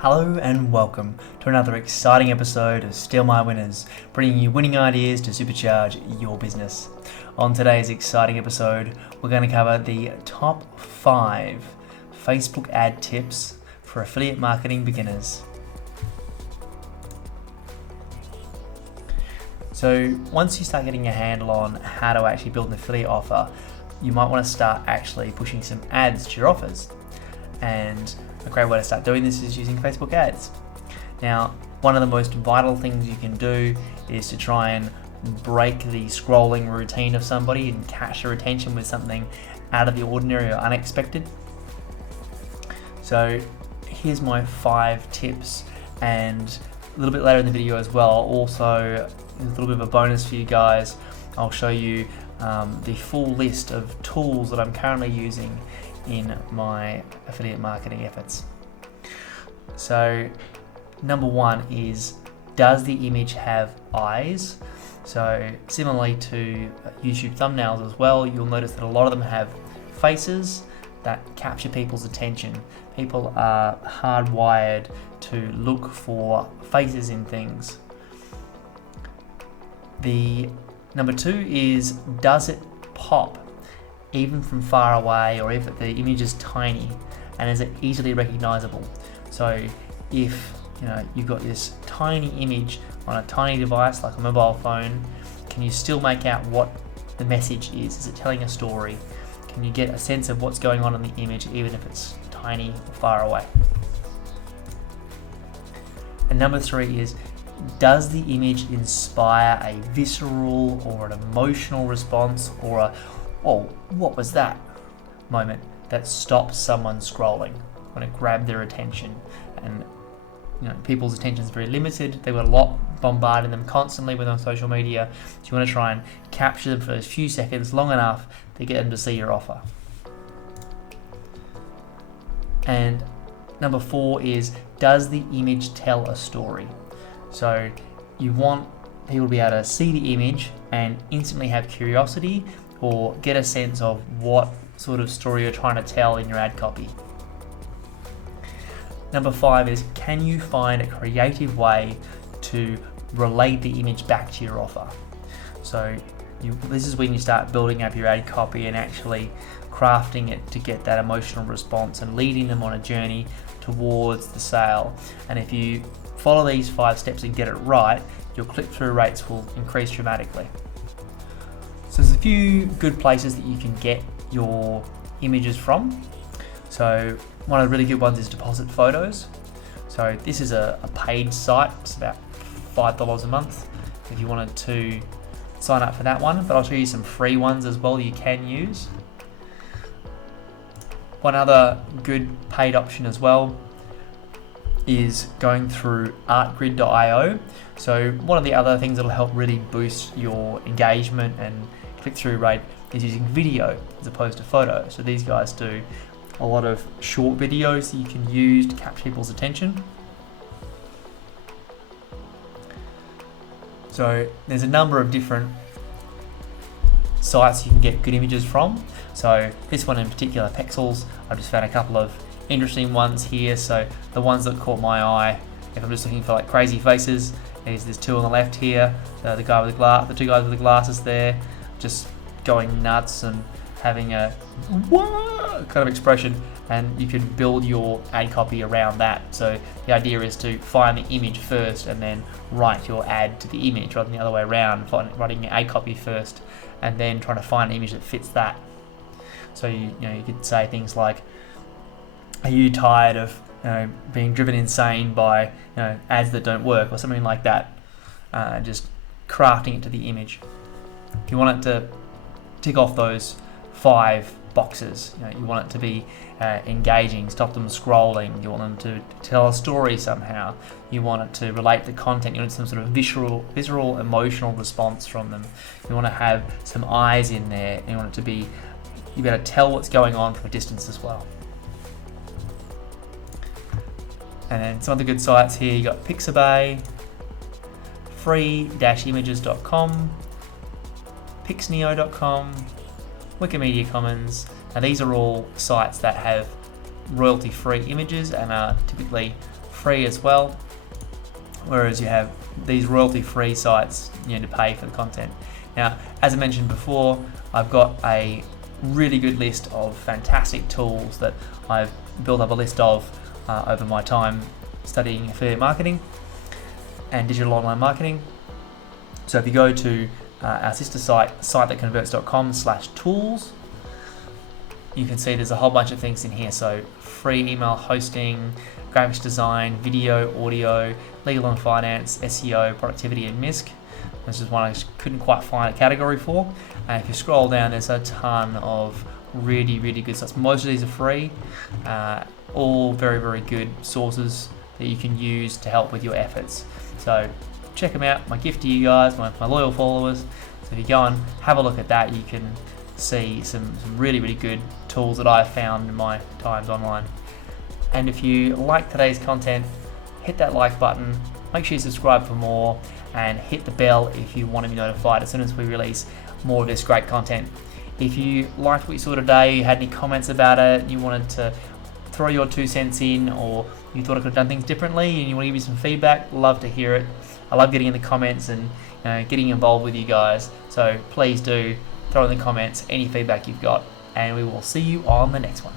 Hello and welcome to another exciting episode of Steal My Winners, bringing you winning ideas to supercharge your business. On today's exciting episode, we're going to cover the top 5 Facebook ad tips for affiliate marketing beginners. So once you start getting a handle on how to actually build an affiliate offer, you might want to start actually pushing some ads to your offers. And a great way to start doing this is using Facebook ads. Now, one of the most vital things you can do is to try and break the scrolling routine of somebody and catch their attention with something out of the ordinary or unexpected. So here's my 5 tips, and a little bit later in the video as well, also a little bit of a bonus for you guys, I'll show you the full list of tools that I'm currently using in my affiliate marketing efforts. So number 1 is, does the image have eyes? So similarly to YouTube thumbnails as well, you'll notice that a lot of them have faces that capture people's attention. People are hardwired to look for faces in things. The number 2 is, does it pop even from far away, or if the image is tiny, and is it easily recognizable? So if you've got this tiny image on a tiny device like a mobile phone, can you still make out what the message is? Is it telling a story? Can you get a sense of what's going on in the image even if it's tiny or far away? And number 3 is, does the image inspire a visceral or an emotional response, or a "oh, what was that" moment that stops someone scrolling when it grabbed their attention? And people's attention is very limited. They've got a lot bombarding them constantly with on social media. So you want to try and capture them for those few seconds, long enough to get them to see your offer. And number 4 is, does the image tell a story? So you want people to be able to see the image and instantly have curiosity or get a sense of what sort of story you're trying to tell in your ad copy. Number 5 is, can you find a creative way to relate the image back to your offer? So this is when you start building up your ad copy and actually crafting it to get that emotional response and leading them on a journey towards the sale. And if you follow these 5 steps and get it right, your click-through rates will increase dramatically. So there's a few good places that you can get your images from. So one of the really good ones is Deposit Photos. So this is a paid site. It's about $5 a month if you wanted to sign up for that one, but I'll show you some free ones as well you can use. One other good paid option as well is going through artgrid.io. So one of the other things that'll help really boost your engagement and click-through rate is using video as opposed to photo. So these guys do a lot of short videos that you can use to capture people's attention. So there's a number of different sites you can get good images from. So this one in particular, Pexels, I've just found a couple of interesting ones here. So the ones that caught my eye, if I'm just looking for like crazy faces, there's 2 on the left here. The two guys with the glasses there, just going nuts and having a "whoa" kind of expression, and you can build your ad copy around that. So the idea is to find the image first and then write your ad to the image, rather than the other way around, writing your ad copy first and then trying to find an image that fits that. So you could say things like, are you tired of being driven insane by ads that don't work, or something like that. Just crafting it to the image. If you want it to tick off those 5 boxes, you want it to be engaging, stop them scrolling, you want them to tell a story somehow, you want it to relate to content, you want some sort of visceral emotional response from them, you want to have some eyes in there, and you want it to be, you better tell what's going on from a distance as well. And then some other good sites here, you got Pixabay, free-images.com, pixneo.com, Wikimedia Commons. Now these are all sites that have royalty-free images and are typically free as well, whereas you have these royalty-free sites you need to pay for the content. Now, as I mentioned before, I've got a really good list of fantastic tools that I've built up a list of over my time studying affiliate marketing and digital online marketing. So if you go to our sister site, sitethatconverts.com/tools, you can see there's a whole bunch of things in here. So free email hosting, graphics design, video, audio, legal and finance, SEO, productivity, and MISC. This is one I just couldn't quite find a category for. And if you scroll down, there's a ton of really, really good stuff. Most of these are free, all very, very good sources that you can use to help with your efforts. So check them out. My gift to you guys, my loyal followers. So if you go and have a look at that, you can see some really, really good tools that I've found in my times online. And if you like today's content, hit that like button, make sure you subscribe for more, and hit the bell if you want to be notified as soon as we release more of this great content. If you liked what you saw today, you had any comments about it, you wanted to throw your 2 cents in, or you thought I could have done things differently and you want to give me some feedback, love to hear it. I love getting in the comments and getting involved with you guys. So please do throw in the comments any feedback you've got, and we will see you on the next one.